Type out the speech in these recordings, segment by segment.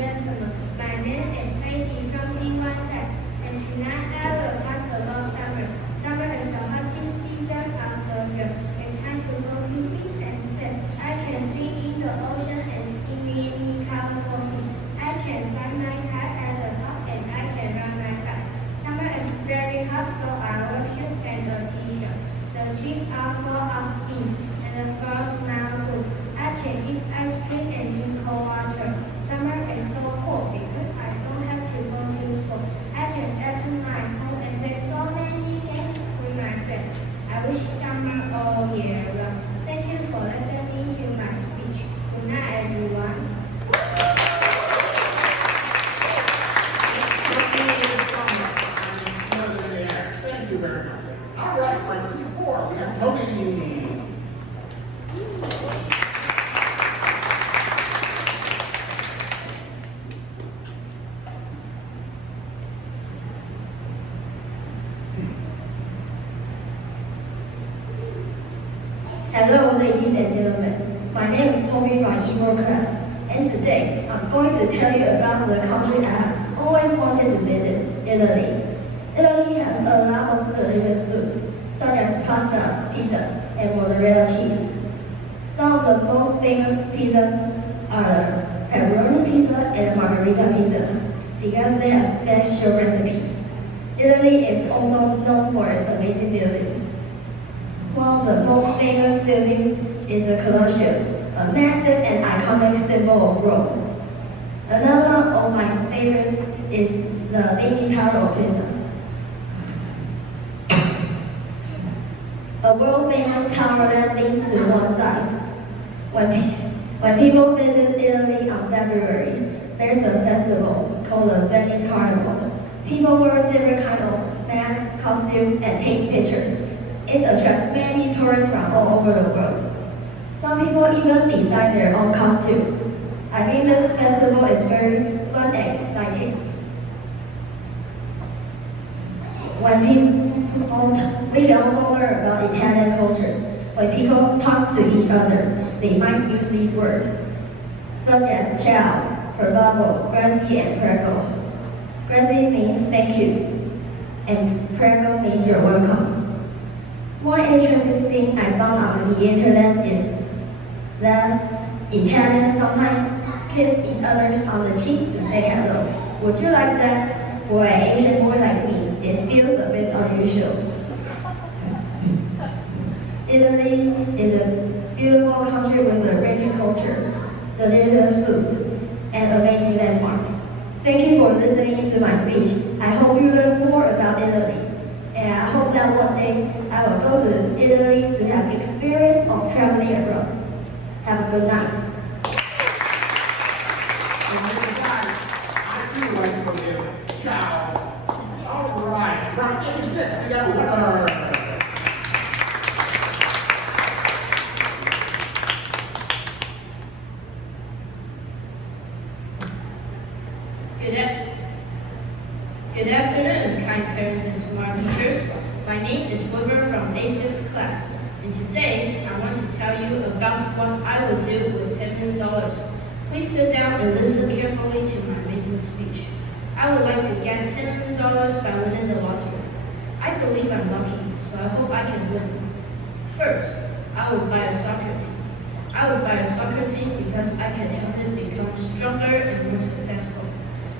gentlemen. My name is Heidi from England class, and tonight I will talk about summer. Summer is the hottest season of the year. It's time to go to beach and play. I can swim in the ocean and see many colorful fish. I can fly my kite at the top and I can run my bike. Summer is very hot, so I wear shoes and a t-shirt. The trees are full of steam and the flowers smell good. I can eat ice cream and drink cold water. Summer is so cool because I don't have to go to school. I can stay at my home and play so many games with my friends. I wish summer all year round. Thank you for listening to my speech. Good night, everyone. Thank you very much. All right, for E4, we have Tony. Hello, ladies and gentlemen. My name is Toby from E4 class, and today I'm going to tell you about the country I have always wanted to visit, Italy. Italy has a lot of delicious food, such as pasta, pizza, and mozzarella cheese. Some of the most famous pizzas are the pepperoni pizza and margherita pizza, because they have special recipe. Italy is also known for its amazing buildings. One of the most famous buildings is the Colosseum, a massive and iconic symbol of Rome. Another of my favorites is the Leaning Tower of Pisa, a world-famous tower that leans to one side. When people visit Italy on February, there's a festival called the Venice Carnival. People wear different kinds of masks, costumes, and take pictures. It attracts many tourists from all over the world. Some people even design their own costume. I think this festival is very fun and exciting. We can also learn about Italian cultures. When people talk to each other, they might use these words, such as ciao, per favore, grazie, and prego. Grazie means thank you, and prego means you're welcome. One interesting thing I found on the internet is that Italians sometimes kiss each other on the cheek to say hello. Would you like that? For an Asian boy like me, it feels a bit unusual. Italy is a beautiful country with a rich culture, delicious food, and amazing landmarks. Thank you for listening to my speech. I hope you learn more about Italy. And I hope that one day I will go to Italy to have the experience of traveling abroad. Have a good night. I too like to give ciao. All right, from A6, we got a winner. Good afternoon, kind parents and smart teachers. My name is Wilbur from A6 class, and today I want to tell you about what I will do with $10 million. Please sit down and listen carefully to my amazing speech. I would like to get $10 million by winning the lottery. I believe I'm lucky, so I hope I can win. First, I will buy a soccer team. I will buy a soccer team because I can help it become stronger and more successful.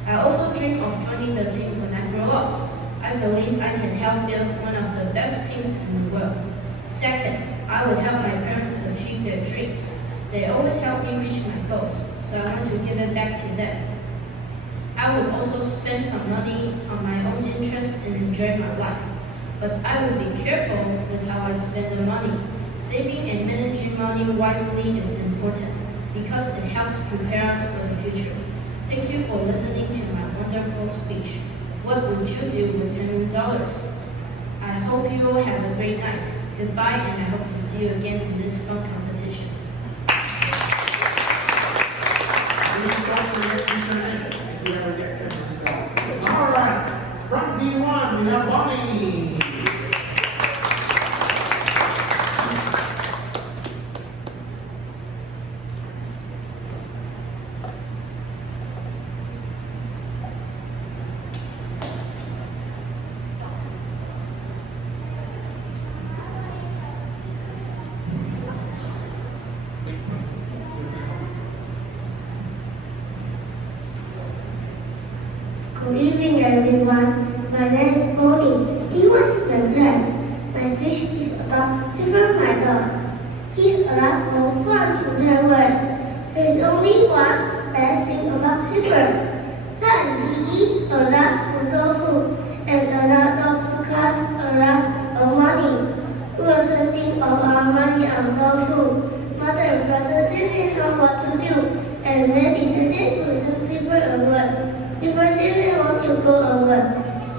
I also dream of joining the team when I grow up. I believe I can help build one of the best teams in the world. Second, I would help my parents achieve their dreams. They always help me reach my goals, so I want to give it back to them. I would also spend some money on my own interest and enjoy my life. But I will be careful with how I spend the money. Saving and managing money wisely is important because it helps prepare us for the future. Thank you for listening to my wonderful speech. What would you do with $10 million? I hope you will have a great night. Goodbye, and I hope to see you again in this fun competition. All right, from D1, we have Bonnie. speech is about different matter. He's a lot of fun to learn words. There is only one bad thing about Clifford, that he eats a lot of dog food and a lot of costs a lot of money. We were spending all our money on dog food. Mother and father didn't know what to do, and they decided to send Clifford away. Clifford didn't want to go away.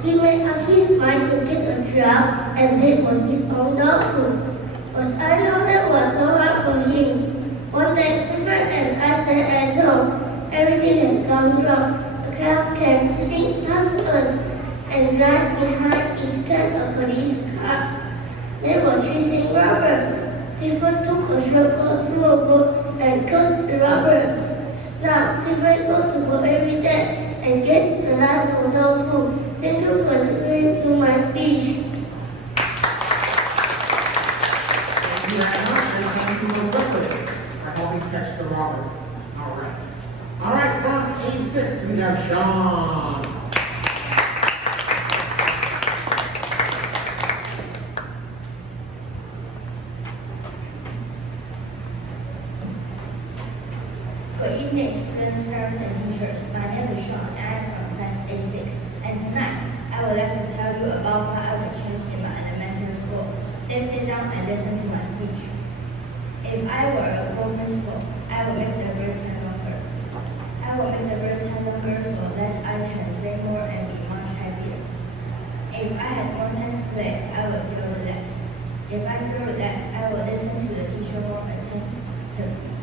He made up his mind to get a job and pay for his own dog food. But I know that was so hard for him. One day, Clifford and I stayed at home. Everything had gone wrong. A car came sitting past us and right behind it came a police car. They were chasing robbers. Clifford took a shortcut through a wood and caught the robbers. Now, Clifford goes to work every day and gets a lot of dog food. Thank you for listening to my speech. Thank you very much, and thank you for listening. I hope you catch the robbers. All right. All right, from A6, we have Sean. Good evening, students, parents, and teachers. My name is Sean, and I am from class A6. And tonight, I would like to tell you about what I would change in my elementary school. Let's sit down and listen to my speech. If I were a co-principal, I would make the break time longer. I would make the break time longer so that I can play more and be much happier. If I had more time to play, I would feel relaxed. If I feel relaxed, I will listen to the teacher more attentively.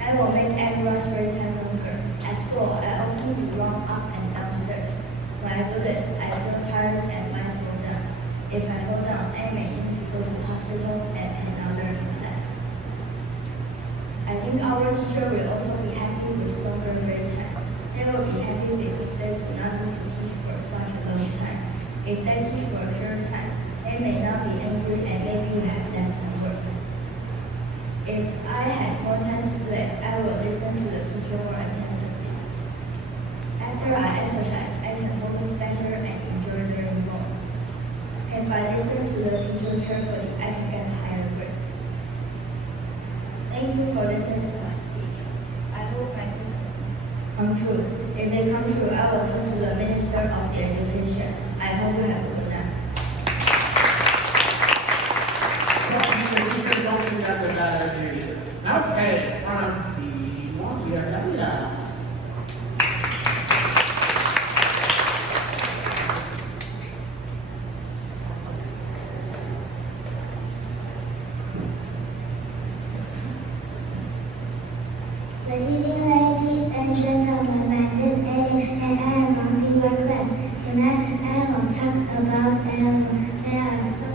I will make everyone's break time longer. At school, I often need to run up and down stairs. When I do this, I feel tired and might fall down. If I fall down, I may need to go to the hospital and another class. I think our teacher will also be happy with longer break time. They will be happy because they do not need to teach for such a long time. If they teach for a short time, they may not be angry and maybe you have less work. If I had more time to play, I will listen to the teacher more attentively. After I exercise, I can focus better and enjoy learning more. If I listen to the teacher carefully, I can get a higher grade. Thank you for listening to my speech. I hope my dreams come true. If they come true, I will talk to the Minister of the Education. I hope you have a good night. Don't think that's a bad idea either. Okay, from the we have Elliot. Good evening, ladies and gentlemen. My name is Ellie, and I am from D1 class. Tonight, I will talk about animals. There are so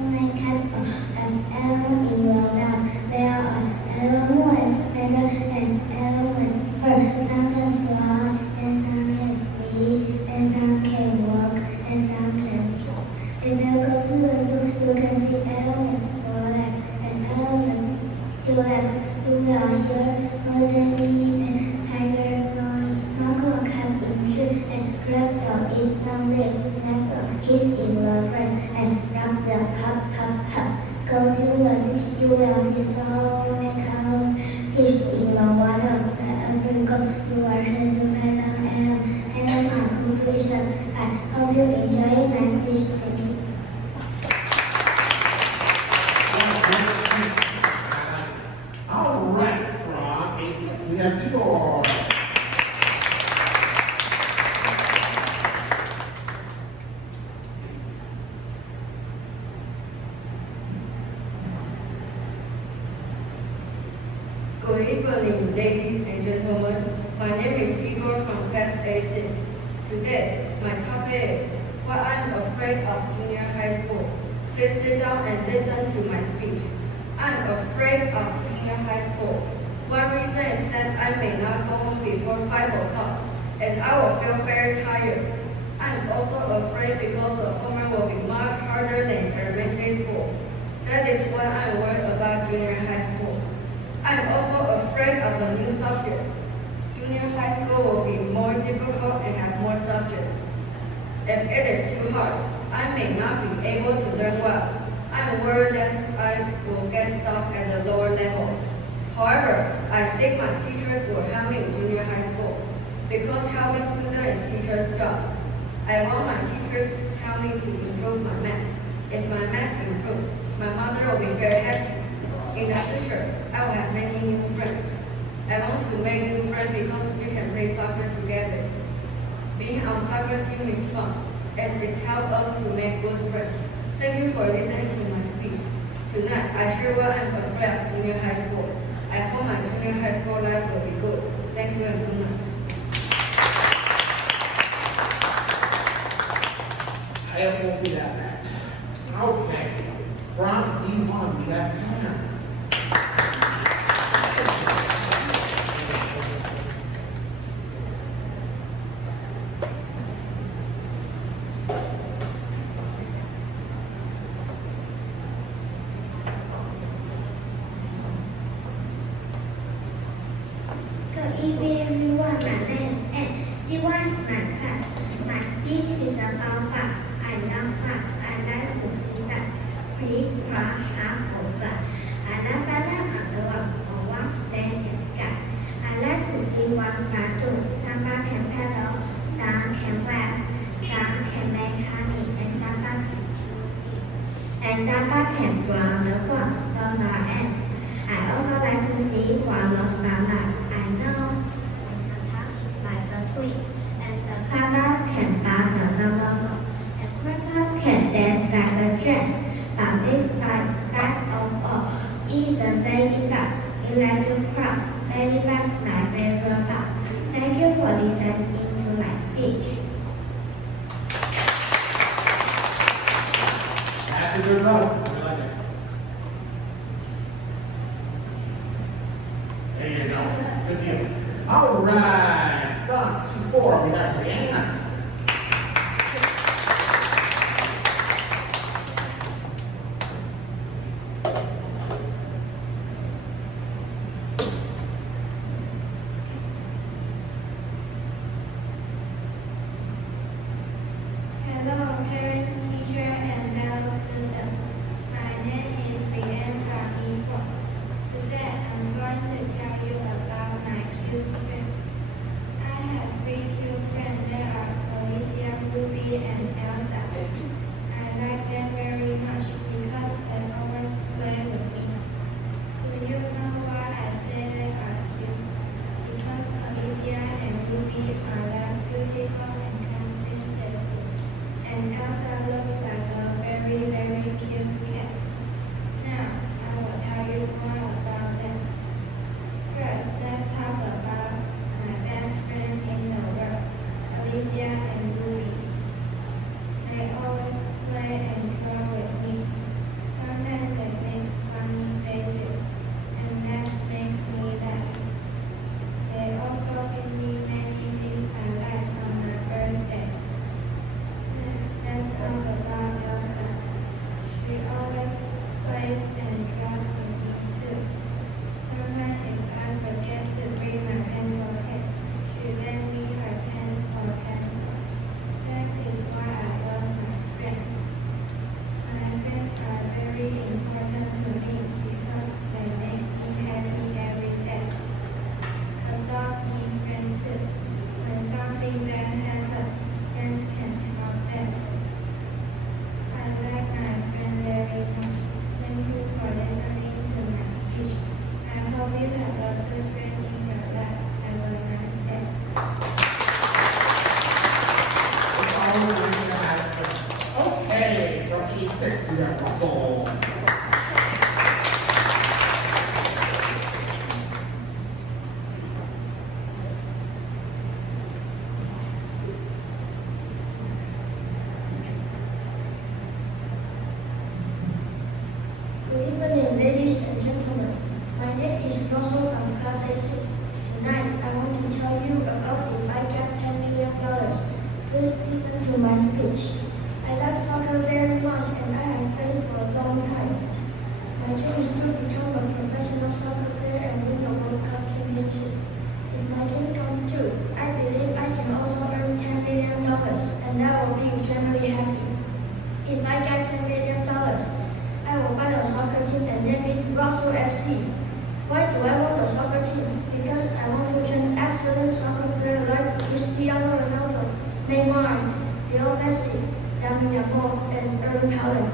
many types of animals in the world. There are animals with feathers and animals with fur. Some can fly, and some can flee, and some can walk, and some can jump. If you go to the zoo, you can see animals with 4 legs and animals with 2 legs. You will hear Mother and tiger, monkey, cat, and crocodile is long legs, snake is in the grass, and rock will pop, pop, pop. Go to the sea, you will see so many common fish in the water. Wherever you go, you are sure to find some animal. My conclusion, I hope you enjoy my speech. Thank you. All right, from A6, we have Igor. Good evening, ladies and gentlemen. My name is Igor from class A6. Today, my topic is why I'm afraid of junior high school. Please sit down and listen to my speech. I'm afraid of junior high school. One reason is that I may not go home before 5 o'clock, and I will feel very tired. I'm also afraid because the homework will be much harder than elementary school. That is why I'm worried about junior high school. I'm also afraid of the new subject. Junior high school will be more difficult and have more subjects. If it is too hard, I may not be able to learn well. I'm worried that I will get stuck at the lower level. However, I think my teachers will help me in junior high school because helping students is teacher's job. I want my teachers to tell me to improve my math. If my math improves, my mother will be very happy. In the future, I will have many new friends. I want to make new friends because we can play soccer together. Being on soccer team is fun, and it helps us to make good friends. Thank you for listening to my speech. Tonight, I sure am afraid of junior high school. I hope my junior high school life will be good. Thank you and good night. It won't be that bad. Okay. From D1, we have Hannah. Good evening, everyone. My name is Anne. D1 is my class. My speech is about fun. I love fun. I like to see fun. Big, round, half of fun. I love balloon on the wall or one stand in the sky. I like to see what fun do. Someone can pedal, some can web, some can make honey, and someone can chew it. And someone can grow the grass. Those are ants. I also like to see what those smell like. I know, and sometimes it's like a twig. And the clouds can bounce a summer, and crickets can dance like a dress. But this best of all is a ladybug. It likes to crawl. Ladybug's my favorite bug. Thank you for listening to my speech. That's a good vote. I like it. There you go. Good deal. All right. From D4, we have Brianna. Hello, parents, teacher, and fellow students. My name is Brianne from E4. Today, I'm going to tell you about my cute friends. I have 3 cute friends. They are Alicia, Ruby, and Elsa. I like them very much because they always play with me. Do you know why I say they are cute? Because Alicia and Ruby are like beautiful and kind princesses. And Elsa looks like a very, very cute cat. Now, I will tell you more about them. First, let's talk about my best friend in the world, Alicia and Ruby. They always play and draw with me. Sometimes they make funny faces, and that makes me laugh. They also give me many things I like on my birthday. Let's talk about Elsa. She always plays and draws with me too. Sometimes if I forget to bring my pencil case, she lends me her pens or pencil. That is why I love my friends. My friends are very important to me because they make me happy every day. A dog needs friends too. When something bad happens, friends can help them. I like my friend very much. Thank you for listening to my speech. I hope you have a good friend in your life. Have a nice day. Okay, from E6, we have Russell. Good evening, ladies and gentlemen. My name is Russell from Class A6. Tonight, I want to tell you about if I get $10 million. Please listen to my speech. I like soccer very much and I have played for a long time. My dream is to become a professional soccer player and win a World Cup championship. If my dream comes true, I believe I can also earn $10 million, and I will be extremely happy. If I get $10 million, I will buy a soccer team and name it Russell FC. Why do I want a soccer team? Because I want to train excellent soccer players like Cristiano Ronaldo, Neymar, Leo Messi, Lamine Yamal, and Erling Haaland.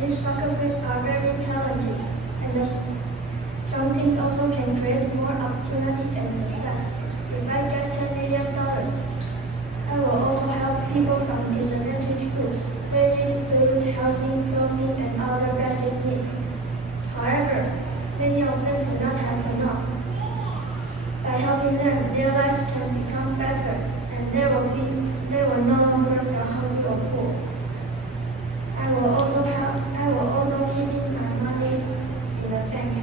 These soccer players are very talented, and the strong team also can create more opportunity and success. If I get $10 million, I will also help people from disadvantaged groups, creating food, housing, clothing, and other basic needs. However, many of them do not have enough. By helping them, their lives can become better, and they will no longer feel hungry or poor. I will also keep my money in the bank.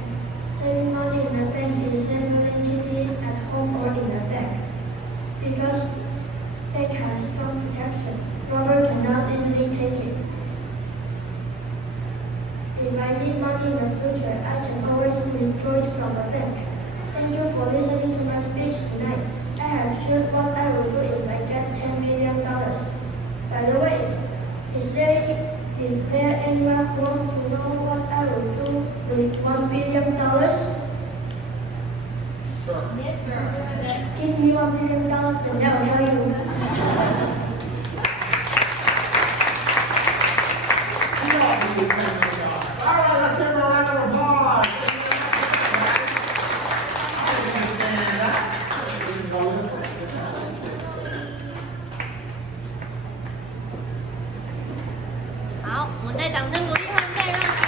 Saving money in the bank is safer than keeping it at home or in the bank, because bank has strong protection. Robber cannot easily take it. If I need money in the future, I can always withdraw it from the bank. Thank you for listening to my speech tonight. I have shared what I will do if I get $10 million. By the way, is there anyone who wants to know what I will do with $1 billion? Sure. Give me $1 billion and I will tell you. All right, let's give him a round of applause.好，我们在掌声鼓励后，再让他们。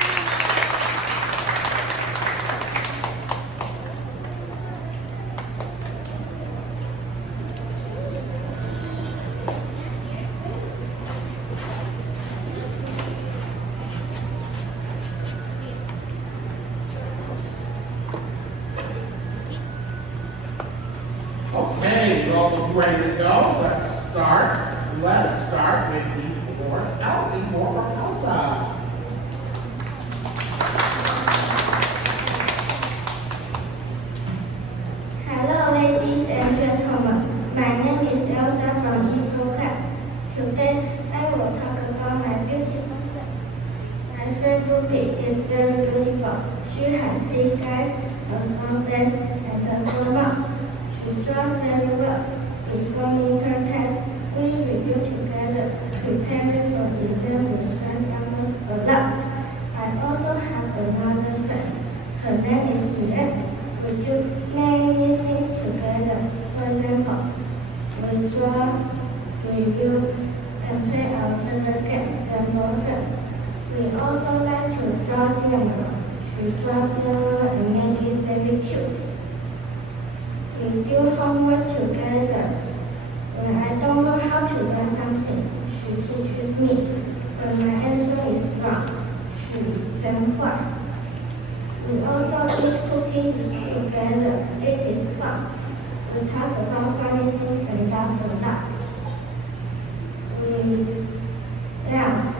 Okay, you all look ready to go. Let's start. Let's start with E4. E4 for Elsa. Hello, ladies and gentlemen. My name is Elsa from E4 class. Today, I will talk about my beautiful friends. My friend Ruby is very beautiful. She has big eyes, a small face, and a small mouth. She draws very well. Before midterm test, we review together, preparing for the exam with friends almost a lot. I also have another friend. Her name is Juliet. We do many things together. For example, we draw, review, and play our favorite game, Rainbow Friend. We also like to draw cinema. She draws cinema and make it very cute. We do homework together. When I don't know how to write something, she teaches me. When my answer is wrong, she then why. We also eat cookies together. It is fun. We talk about funny things and laugh a lot.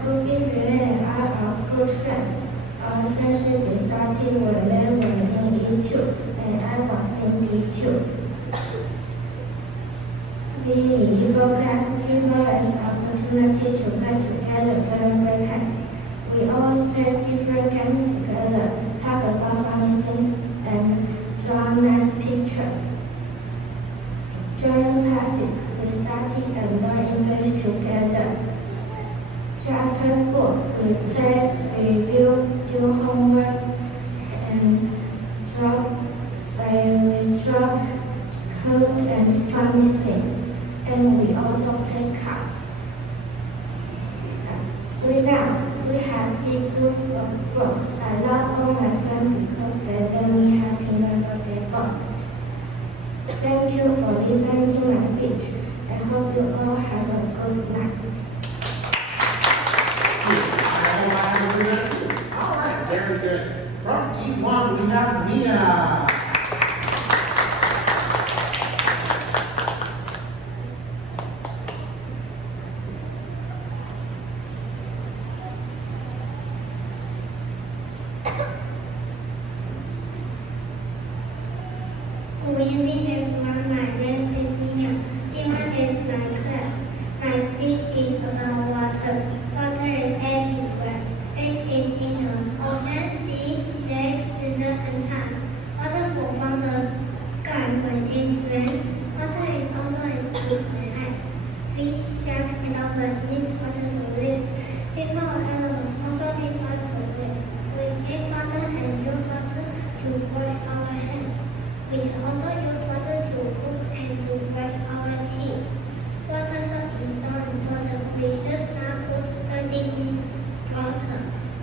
Ruby and I are good friends. Our friendship is starting when they were in E2 and I was in D2. Being in E4 class gives us opportunity to play together during break time. We always play different games together, talk about funny things, and draw nice pictures. During classes, we study and learn English together. After school, we play, review, do homework, and draw code and funny things. And we also play cards. We have big group of books. I love all my friends because they let me happiness of their fun. Thank you for listening to my speech. I hope you all have a good night. All right, very good. From E1, we have Mia. Good evening, everyone. My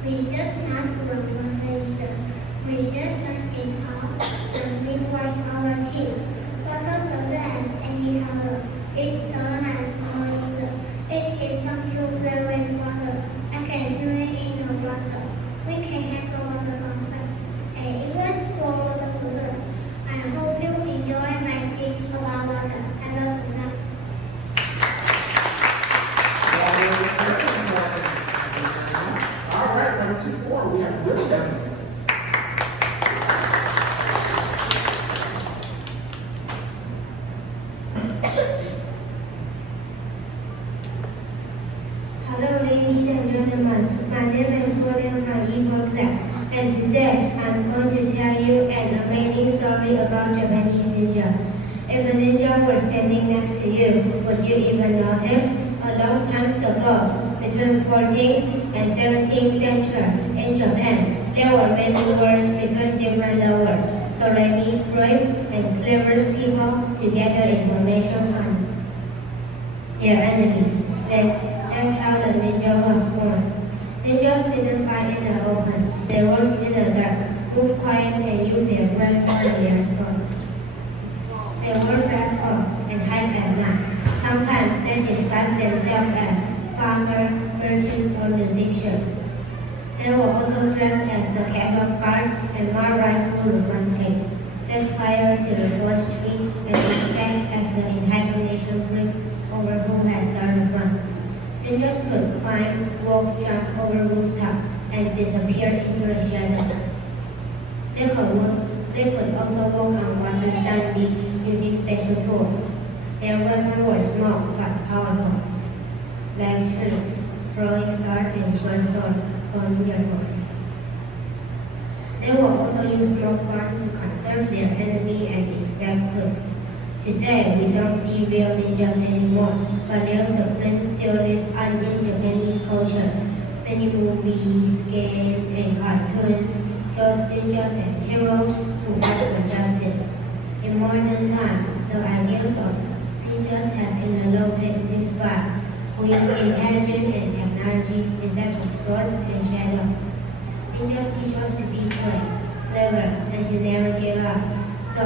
We should not romanticize. We should turn it off and rewatch our teeth. Water doesn't have any color. It doesn't have oil. It is not to play with water. I can swim in the water. We can have the water comfort. And even swallow the water. I hope you enjoy my speech about water. I love you now. All right, from E4, we have William. Hello, ladies and gentlemen. My name is William from E4 class, and today I'm going to tell you an amazing story about Japanese ninja. If a ninja were standing next to you, would you even notice? A long time ago, between 14th and 17th century in Japan, there were many wars between different levels. So they meet brave and clever people to gather information from their enemies. That's how the ninja was born. Ninjas didn't fight in the open. They worked in the dark, moved quiet, and used their brain for their sword. They wore black clothes and hide at night. Sometimes they disguised themselves as farmers, merchants, or musicians. They were also dressed as the castle guard and march right through the front gate, set fire to the forest tree, and disguised as the hibernation group over who had started the front. Ninjas could climb, walk, jump over rooftops, and disappear into the shadows. They could also walk on water suddenly using special tools. Their weapons were small but powerful, like shrimps, throwing stars, and short swords or ninja swords. They will also use smoke bombs to conserve their enemy and expect food. Today, we don't see real ninjas anymore, but their footprints still live on in Japanese culture. Many movies, games, and cartoons show ninjas as heroes who fight for justice. In modern times, the ideals of ninjas have been a little bit disparate. We use intelligence and technology instead of sword and shadow. Ninjas teach us to be brave, clever, and to never give up. So,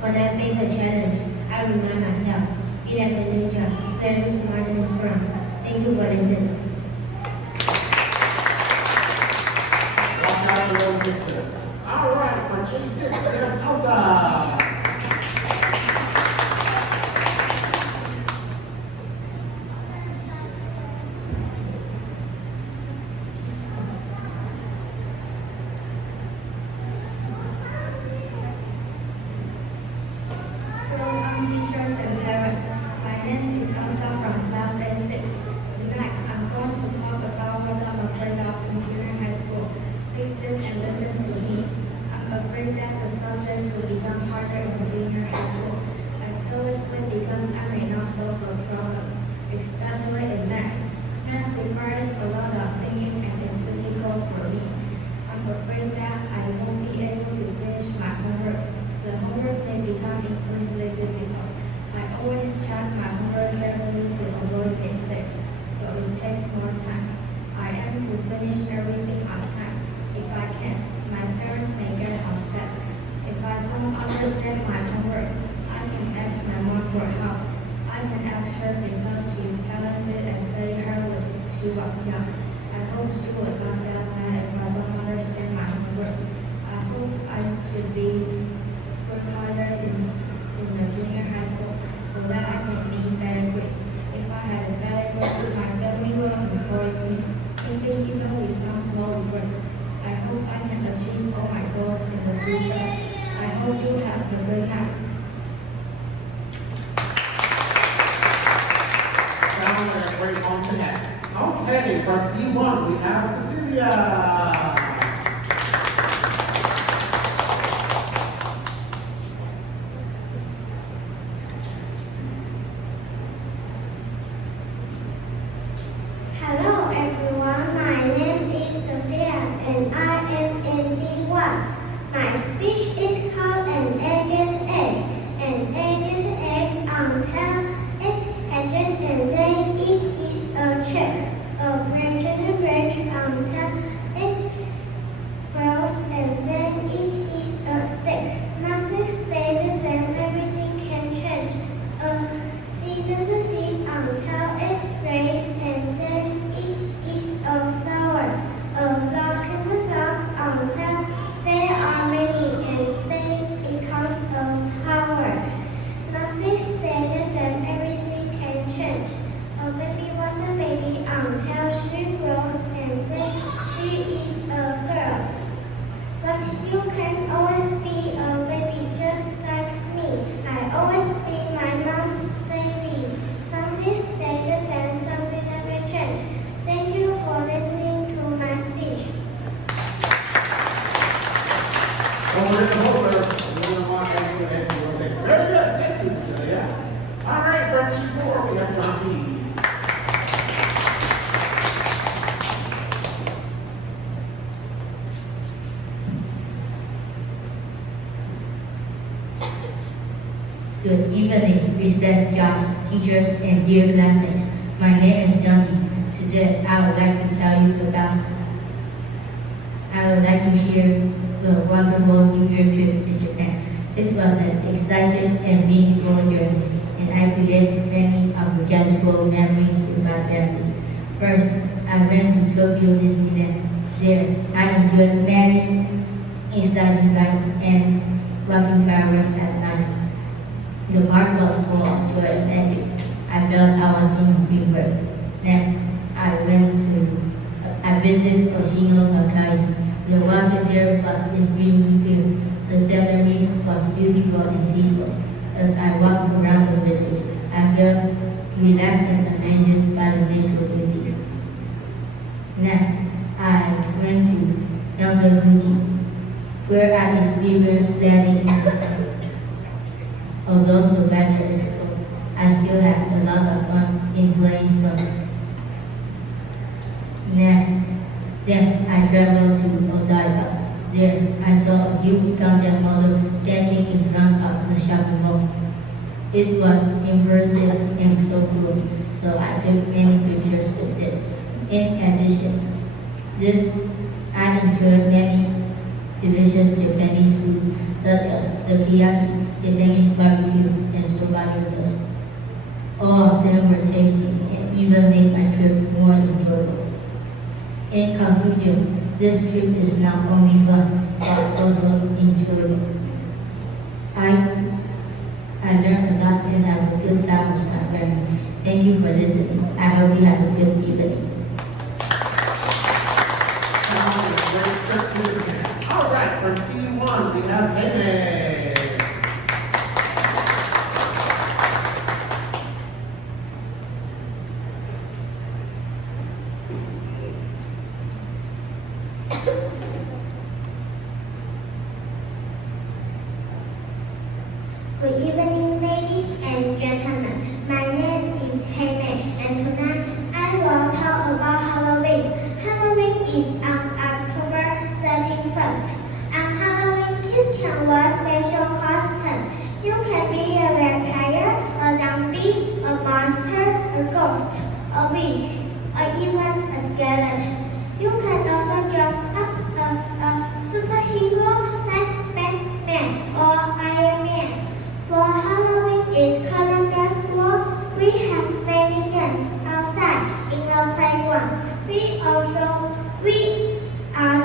when I face a challenge, I remind myself, be like a ninja, clever, smart, and strong. Thank you for listening. All right, from E6, we have Elsa. Welcome teachers and parents. My name is Elsa from class A6. Tonight I'm going to talk about what I'm afraid of in junior high school. Please sit and listen to me. I'm afraid that the subjects will become harder in junior high school. I feel this way because I may not solve the problems, especially in math. Math requires a lot of thinking and is difficult for me. I'm afraid that I won't be able to finish my homework. The homework may become increasingly difficult. I always check my homework carefully to avoid mistakes, so it takes more time. I aim to finish everything on time. If I can, my parents may get upset. If I don't understand my homework, I can ask my mom for help. I can ask her because she is talented and studied hard when she was young. I hope she would not get mad if I don't understand my homework. I hope I should be work harder in the junior high school so that I can be better grades. If I had a better grade, my family will encourage me. Maybe even with some small regrets. I hope I can achieve all my goals in the future. I hope you have a good night. Sounds like a great home tonight. Okay, from E1, we have Cecilia. Hello everyone, my name is Sophia and I am in D1. My speech is called An Egg is Egg. An egg is egg until it hatches and then it is a chick. A branch is a branch until it Rocky. Good evening, respected judge, teachers, and dear classmates. My name is Yanti. Today, I would like to share the wonderful New Year trip to Japan. It was an exciting and meaningful journey, and I created many unforgettable memories with my family. First, I went to Tokyo Disneyland. There, I enjoyed many exciting rides and watching fireworks at night. The park was full of joy and magic. I felt I was in a fever. Next, I visited Oshino Makai. The water there was extremely clear. The scenery was beautiful and peaceful. As I walked around the village, I felt relaxed and amazed by the natural beauty. Next, I went to Mount Fuji, where I experienced sledding in the snow. Although the weather is cold, I still have a lot of fun in playing snow. Then I traveled to Odaiba. There, I saw a huge Gundam model standing in front of the shopping mall. It was impressive and so cool, so I took many pictures with it. In addition, I enjoyed many delicious Japanese food such as sukiyaki, Japanese barbecue, and soba noodles. All of them were tasty and even made my trip more enjoyable. In conclusion, this trip is not only fun, but also enjoyable. I learned a lot and had a good time with my family. Thank you for listening. I hope you have a good evening. All right, for T1, we have Amy. Good evening, ladies and gentlemen. My name is Haymei, and tonight I will talk about Halloween. Halloween is on October 31st. On Halloween, kids can wear special costumes. You can be a vampire, a zombie, a monster, a ghost, a witch, or even a skeleton. You can also dress up as a superhero like Batman or Iron Man. For Halloween is calendar school, we have many games outside in the playground. We are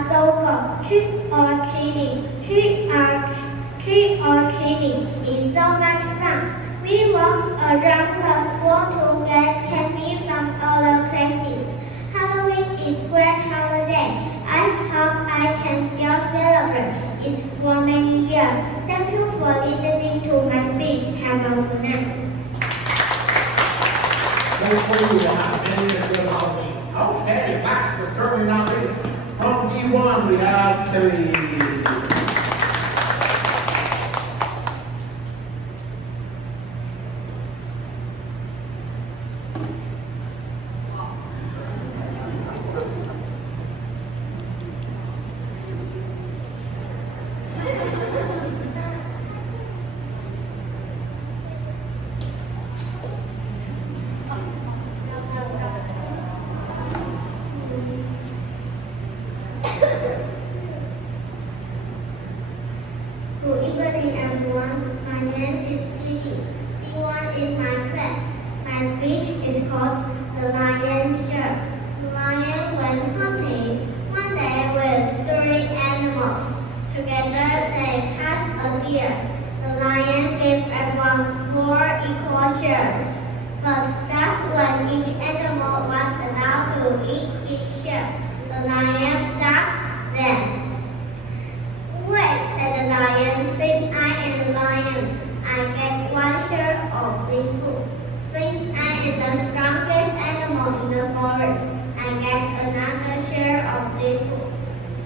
so called trick or treating. Trick or treating is so much fun. We walk around the school to get candy from all the classes. Halloween is a great holiday. I hope I can still celebrate it for many years. Thank you for listening to my speech. Have a good night. Okay, last but certainly not least, from D1 we have Kelly. Good evening, everyone. My name is Titi. D1 is my class. My speech is called The Lion Shirt. The lion went hunting one day with 3 animals. Together they cut a deer. The lion gave everyone 4 equal shares. But just when each animal was allowed to eat its share, the lion stopped them. Wait, said the lion, since I am the lion, I get 1 share of this food. Since I am the strongest animal in the forest, I get another share of this food.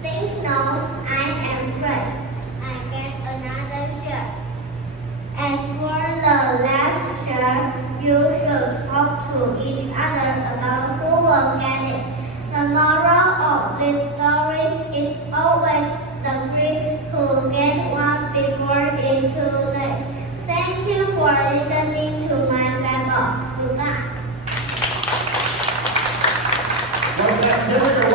Since knows I am brave, I get another share. As for the last share, you should hope to each other about who will get it. The moral of this story is always the quick who get one before it's too late. Thank you for listening to my babble. Goodbye. Well,